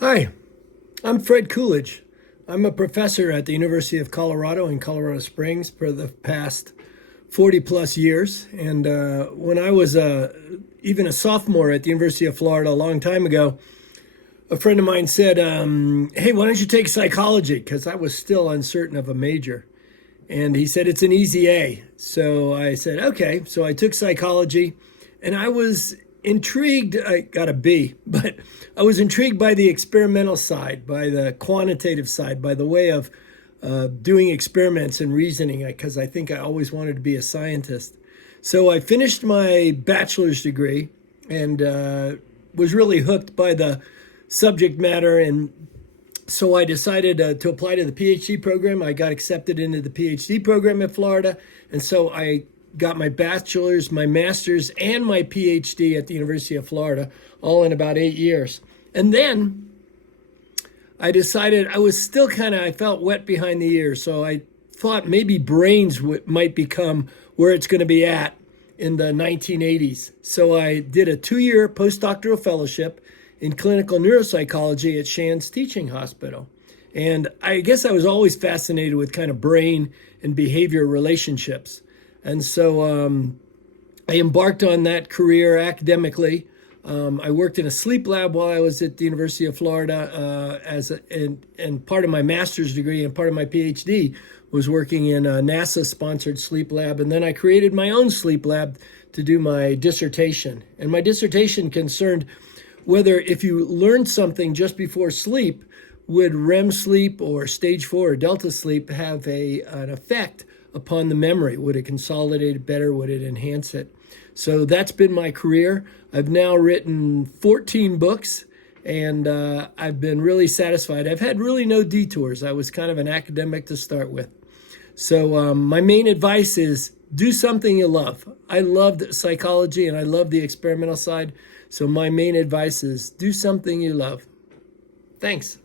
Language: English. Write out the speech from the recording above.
Hi, I'm Fred Coolidge. I'm a professor at the University of Colorado in Colorado Springs for the past 40 plus years. And when I was even a sophomore at the University of Florida a long time ago, a friend of mine said, hey, why don't you take psychology? Because I was still uncertain of a major. And he said, it's an easy A. So I said, okay. So I took psychology and I was intrigued. I got a B, but I was intrigued by the experimental side, by the quantitative side, by the way of doing experiments and reasoning, because I think I always wanted to be a scientist. So I finished my bachelor's degree and was really hooked by the subject matter. And so I decided to apply to the PhD program. I got accepted into the PhD program at Florida. And so I got my bachelor's, my master's, and my PhD at the University of Florida, all in about 8 years. And then I decided I was still I felt wet behind the ears. So I thought maybe brains might become where it's going to be at in the 1980s. So I did a 2-year postdoctoral fellowship in clinical neuropsychology at Shands Teaching Hospital. And I guess I was always fascinated with kind of brain and behavior relationships. And so I embarked on that career academically. I worked in a sleep lab while I was at the University of Florida and part of my master's degree and part of my PhD was working in a NASA-sponsored sleep lab. And then I created my own sleep lab to do my dissertation. And my dissertation concerned whether if you learned something just before sleep, would REM sleep or stage 4 or delta sleep have an effect upon the memory? Would it consolidate it better? Would it enhance it? So that's been my career. I've now written 14 books and I've been really satisfied. I've had really no detours. I was kind of an academic to start with. So my main advice is do something you love. I loved psychology and I love the experimental side. So my main advice is do something you love. Thanks.